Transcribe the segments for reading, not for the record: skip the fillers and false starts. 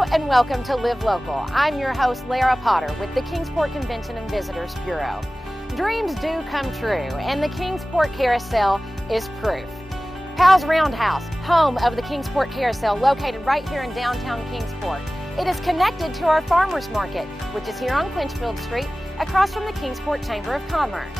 Hello and welcome to Live Local. I'm your host, Lara Potter with the Kingsport Convention and Visitors Bureau. Dreams do come true, and the Kingsport Carousel is proof. Powell's Roundhouse, home of the Kingsport Carousel, located right here in downtown Kingsport. It is connected to our Farmers Market, which is here on Clinchfield Street, across from the Kingsport Chamber of Commerce.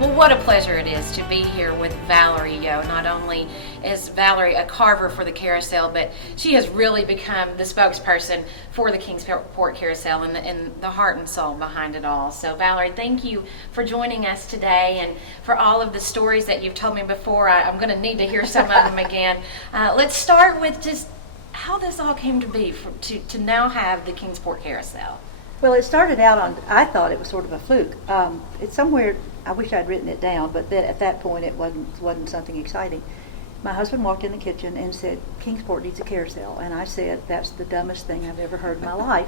Well, what a pleasure it is to be here with Valerie Yo. Not only is Valerie a carver for the carousel, but she has really become the spokesperson for the Kingsport Carousel and the heart and soul behind it all. So Valerie, thank you for joining us today and for all of the stories that you've told me before. I'm going to need to hear some of them again. Let's start with just how this all came to be, to now have the Kingsport Carousel. Well, it started out on, I thought it was sort of a fluke. It's somewhere, I wish I'd written it down, but then at that point it wasn't something exciting. My husband walked in the kitchen and said, Kingsport needs a carousel. And I said, that's the dumbest thing I've ever heard in my life.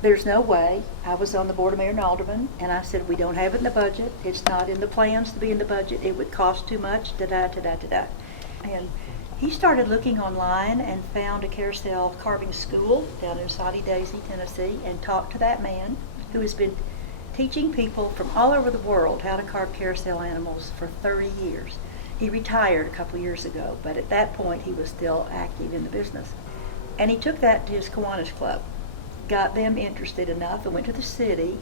There's no way. I was on the board of mayor and alderman, and I said, we don't have it in the budget. It's not in the plans to be in the budget. It would cost too much, da-da-da-da-da-da. And he started looking online and found a carousel carving school down in Saudi Daisy, Tennessee, and talked to that man who has been teaching people from all over the world how to carve carousel animals for 30 years. He retired a couple years ago, but at that point he was still active in the business. And he took that to his Kiwanis Club, got them interested enough, and went to the city.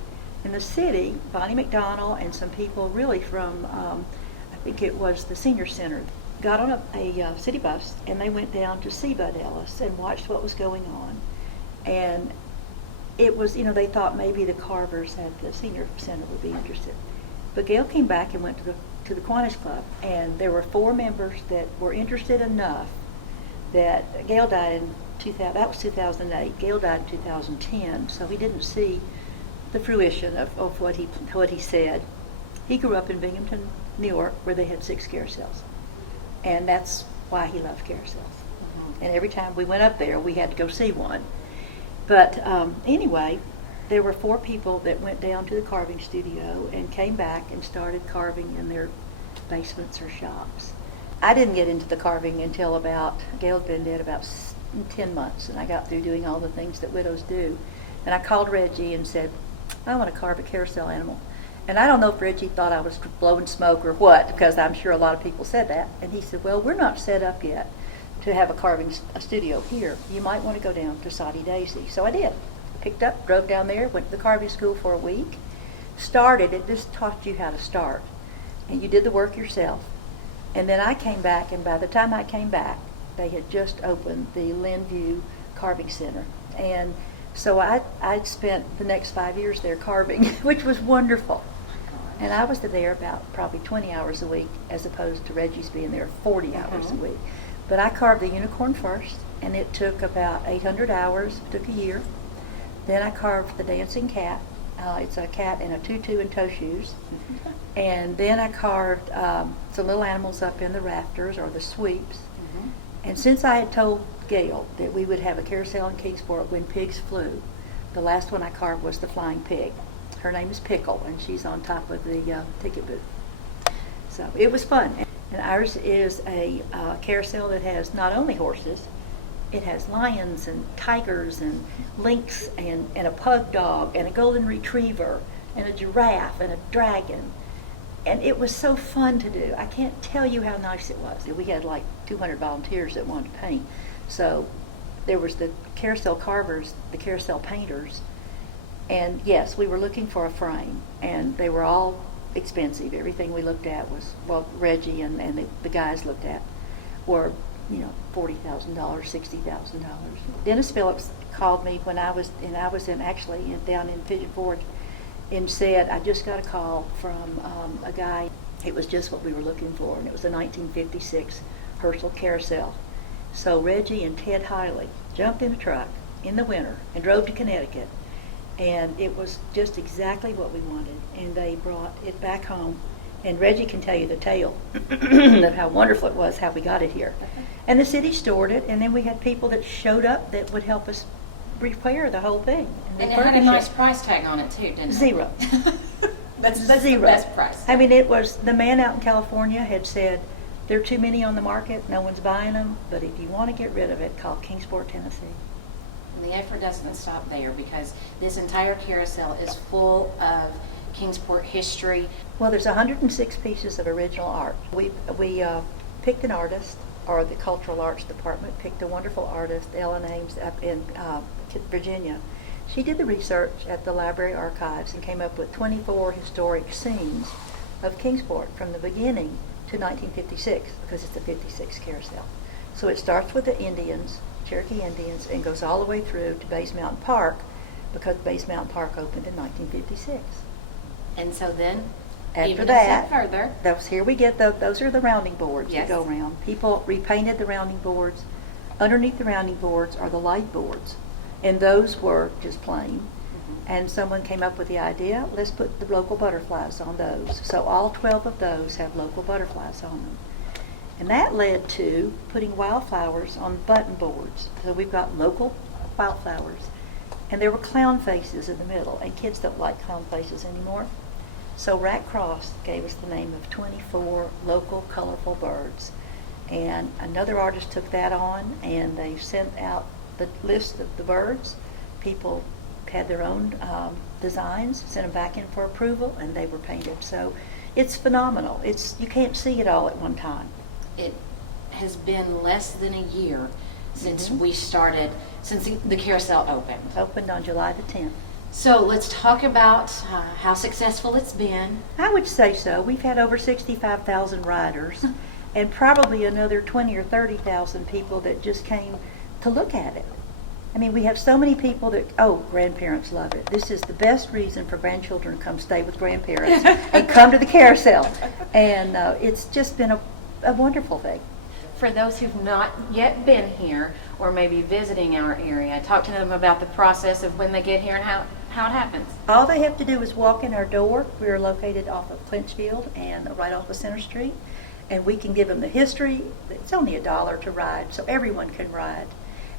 In the city, Bonnie McDonnell and some people really from, I think it was the senior center, got on a city bus, and they went down to see Bud Ellis and watched what was going on. And it was, they thought maybe the carvers at the senior center would be interested. But Gail came back and went to the Kiwanis Club, and there were 4 members that were interested enough that Gail died in 2000. That was 2008. Gail died in 2010, so he didn't see the fruition of what he said. He grew up in Binghamton, New York, where they had 6 carousels. And that's why he loved carousels. Mm-hmm. And every time we went up there, we had to go see one. But anyway, there were 4 people that went down to the carving studio and came back and started carving in their basements or shops. I didn't get into the carving until Gail had been dead about 10 months, and I got through doing all the things that widows do. And I called Reggie and said, I want to carve a carousel animal. And I don't know if Reggie thought I was blowing smoke or what, because I'm sure a lot of people said that. And he said, well, we're not set up yet to have a studio here. You might want to go down to Saudi Daisy. So I did. Picked up, drove down there, went to the carving school for a week. It just taught you how to start. And you did the work yourself. And then I came back, and by the time I came back, they had just opened the Linview Carving Center. And so I spent the next 5 years there carving, which was wonderful. And I was there about probably 20 hours a week, as opposed to Reggie's being there 40 hours a week. But I carved the unicorn first, and it took about 800 hours. It took a year. Then I carved the dancing cat. It's a cat in a tutu and toe shoes. And then I carved some little animals up in the rafters or the sweeps. Mm-hmm. And since I had told Gail that we would have a carousel in Kingsport when pigs flew, the last one I carved was the flying pig. Her name is Pickle, and she's on top of the ticket booth. So it was fun. And ours is a carousel that has not only horses, it has lions and tigers and lynx and a pug dog and a golden retriever and a giraffe and a dragon. And it was so fun to do. I can't tell you how nice it was. We had like 200 volunteers that wanted to paint. So there was the carousel carvers, the carousel painters. And yes, we were looking for a frame, and they were all expensive. Everything we looked at was, well, Reggie and the guys looked at were, $40,000, $60,000. Dennis Phillips called me when I was down in Pigeon Forge, and said, I just got a call from a guy. It was just what we were looking for, and it was a 1956 Herschel carousel. So Reggie and Ted Hiley jumped in a truck in the winter and drove to Connecticut, and it was just exactly what we wanted, and they brought it back home. And Reggie can tell you the tale of how wonderful it was, how we got it here. And the city stored it, and then we had people that showed up that would help us repair the whole thing. And it had a nice price tag on it too, didn't it? Zero. That's zero. The best price. I mean, it was, the man out in California had said, There are too many on the market. No one's buying them. But if you want to get rid of it, call Kingsport, Tennessee. And the effort doesn't stop there because this entire carousel is full of Kingsport history. Well, there's 106 pieces of original art. We picked an artist, or the Cultural Arts Department picked a wonderful artist, Ellen Ames, up in Virginia. She did the research at the library archives and came up with 24 historic scenes of Kingsport from the beginning to 1956, because it's the 56 carousel. So it starts with the Indians, Cherokee Indians, and goes all the way through to Bays Mountain Park, because Bays Mountain Park opened in 1956. And so then, After even that, a step further, here we get those are the rounding boards Yes. that go around. People repainted the rounding boards. Underneath the rounding boards are the light boards, and those were just plain. And someone came up with the idea, let's put the local butterflies on those. So all 12 of those have local butterflies on them. And that led to putting wildflowers on button boards. So we've got local wildflowers. And there were clown faces in the middle, and kids don't like clown faces anymore. So Rat Cross gave us the name of 24 local colorful birds. And another artist took that on, and they sent out the list of the birds. People had their own designs, sent them back in for approval, and they were painted. So it's phenomenal. You can't see it all at one time. it has been less than a year since Mhm. we started, since the carousel opened. Opened on July the 10th. So let's talk about how successful it's been. I would say so. We've had over 65,000 riders and probably another 20 or 30,000 people that just came to look at it. I mean, we have so many people that, grandparents love it. This is the best reason for grandchildren to come stay with grandparents and come to the carousel. And it's just been a wonderful thing. For those who've not yet been here or maybe visiting our area, talk to them about the process of when they get here and how it happens. All they have to do is walk in our door. We are located off of Clinchfield and right off of Center Street. And we can give them the history. It's only $1 to ride, so everyone can ride.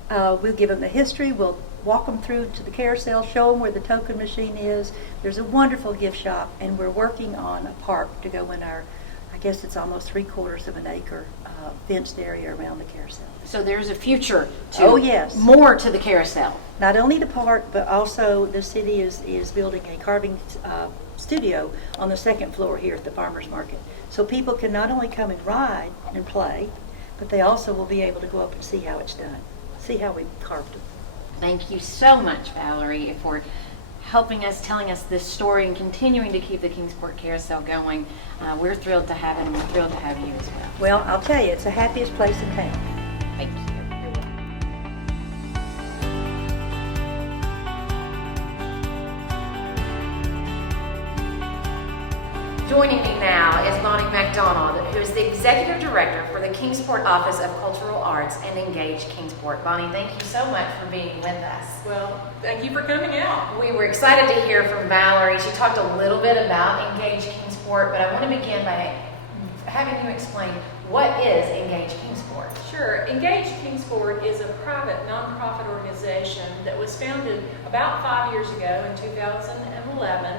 We'll give them the history. We'll walk them through to the carousel, show them where the token machine is. There's a wonderful gift shop, and we're working on a park to go in our, I guess it's almost 3/4 of an acre fenced area around the carousel. So there's a future to Oh, yes. more to the carousel. Not only the park, but also the city is building a carving studio on the second floor here at the farmers market. So people can not only come and ride and play, but they also will be able to go up and see how it's done, see how we carved it. Thank you so much, Valerie, for helping us, telling us this story, and continuing to keep the Kingsport Carousel going. We're thrilled to have it, and we're thrilled to have you as well. Well, I'll tell you, it's the happiest place in town. Thank you. Joining me now is Bonnie McDonald, who is the Executive Director for the Kingsport Office of Cultural Arts and Engage Kingsport. Bonnie, thank you so much for being with us. Well, thank you for coming out. We were excited to hear from Valerie. She talked a little bit about Engage Kingsport, but I want to begin by having you explain what is Engage Kingsport. Sure. Engage Kingsport is a private nonprofit organization that was founded about 5 years ago in 2011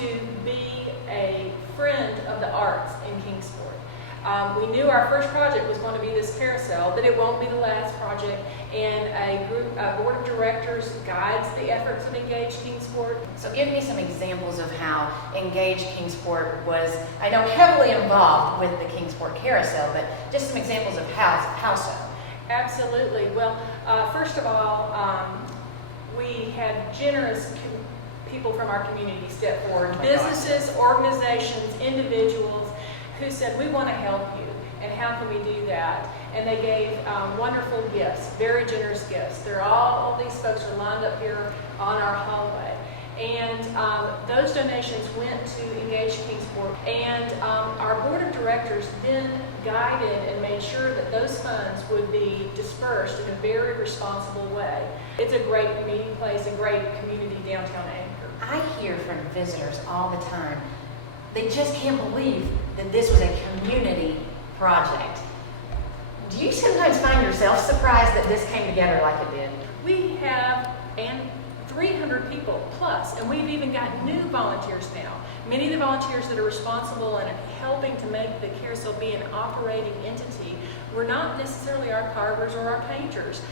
to be a friend of the arts in Kingsport. We knew our first project was going to be this carousel, but it won't be the last project, and a board of directors guides the efforts of Engage Kingsport. So give me some examples of how Engage Kingsport was, I know, heavily involved with the Kingsport Carousel, but just some examples of how so. Absolutely. Well, first of all, we had generous people from our community step forward, businesses, organizations, individuals who said, we want to help you, and how can we do that? And they gave wonderful gifts, very generous gifts. All these folks are lined up here on our hallway. And those donations went to Engage Kingsport. And our board of directors then guided and made sure that those funds would be dispersed in a very responsible way. It's a great meeting place, a great community downtown anchor. I hear from visitors all the time, they just can't believe that this was a community project. Do you sometimes find yourself surprised that this came together like it did? We have 300 people plus, and we've even got new volunteers now. Many of the volunteers that are responsible and helping to make the carousel be an operating entity were not necessarily our carvers or our painters.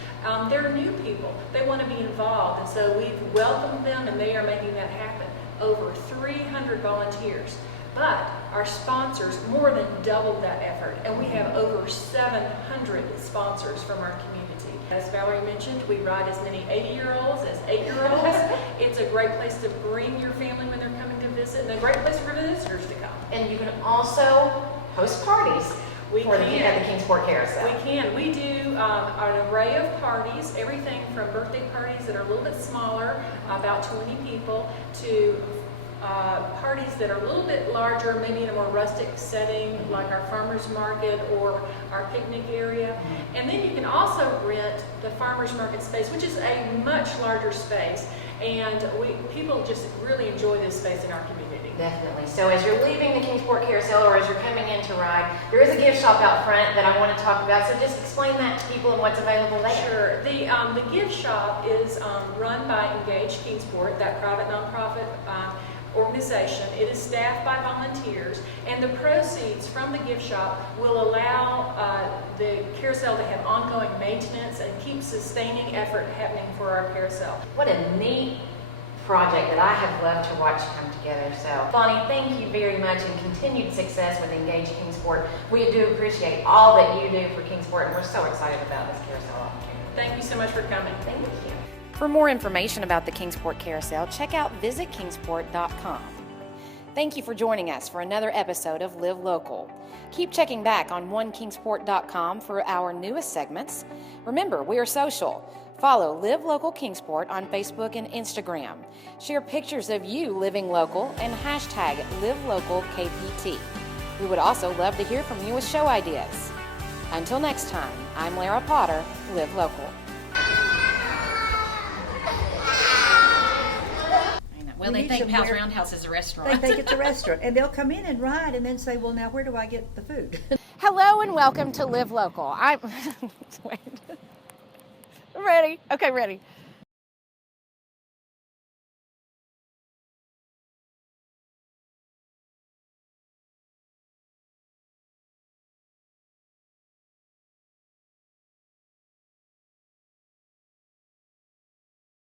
They're new people. They want to be involved, and so we've welcomed them, and they are making that happen. Over 300 volunteers. But our sponsors more than doubled that effort, and we have over 700 sponsors from our community. As Valerie mentioned, we ride as many 80-year-olds as 8-year-olds. It's a great place to bring your family when they're coming to visit, and a great place for visitors to come. And you can also host parties at the Kingsport Carousel. We can. We do an array of parties, everything from birthday parties that are a little bit smaller, about 20 people, to parties that are a little bit larger, maybe in a more rustic setting, like our farmer's market or our picnic area. And then you can also rent the farmer's market space, which is a much larger space. And people just really enjoy this space in our community. Definitely. So as you're leaving the Kingsport Carousel or as you're coming in to ride, there is a gift shop out front that I want to talk about. So just explain that to people and what's available there. Sure. The gift shop is run by Engage Kingsport, that private nonprofit organization. It is staffed by volunteers, and the proceeds from the gift shop will allow the carousel to have ongoing maintenance and keep sustaining effort happening for our carousel. What a neat project that I have loved to watch come together. So, Bonnie, thank you very much, and continued success with Engage Kingsport. We do appreciate all that you do for Kingsport, and we're so excited about this carousel opportunity. Thank you so much for coming. Thank you. For more information about the Kingsport Carousel, check out visitkingsport.com. Thank you for joining us for another episode of Live Local. Keep checking back on onekingsport.com for our newest segments. Remember, we are social. Follow Live Local Kingsport on Facebook and Instagram. Share pictures of you living local and hashtag LiveLocalKPT. We would also love to hear from you with show ideas. Until next time, I'm Lara Potter, Live Local. Well, they think Pal's Roundhouse is a restaurant. They think it's a restaurant, and they'll come in and ride and then say, well, now where do I get the food? Hello and welcome to Live Local. Wait. Ready? Okay, ready.